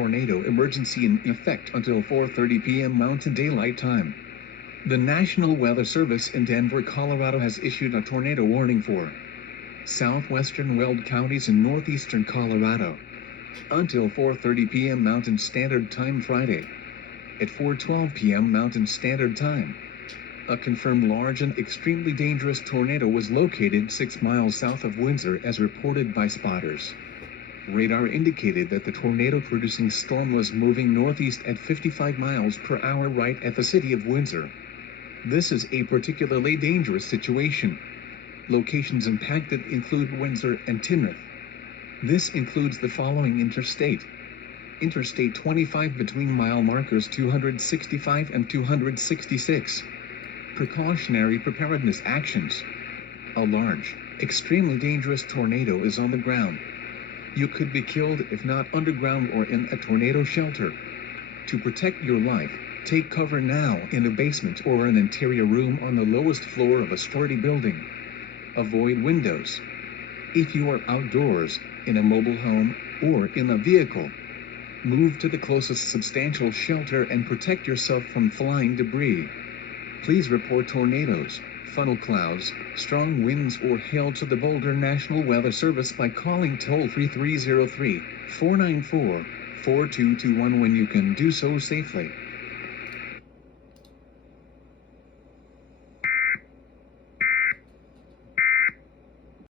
tornado emergency in effect until 4:30 p.m. Mountain Daylight Time. The National Weather Service in Denver, Colorado has issued a tornado warning for southwestern Weld counties in northeastern Colorado until 4:30 p.m. Mountain Standard Time Friday. At 4:12 p.m. Mountain Standard Time, a confirmed large and extremely dangerous tornado was located 6 miles south of Windsor as reported by spotters. Radar indicated that the tornado-producing storm was moving northeast at 55 miles per hour right at the city of Windsor. This is a particularly dangerous situation. Locations impacted include Windsor and Tinmouth. This includes the following interstate. Interstate 25 between mile markers 265 and 266. Precautionary preparedness actions. A large, extremely dangerous tornado is on the ground. You could be killed if not underground or in a tornado shelter. To protect your life, take cover now in a basement or an interior room on the lowest floor of a sturdy building. Avoid windows. If you are outdoors, in a mobile home, or in a vehicle, move to the closest substantial shelter and protect yourself from flying debris. Please report tornadoes, funnel clouds, strong winds or hail to the Boulder National Weather Service by calling toll-free 303-494-4221 when you can do so safely.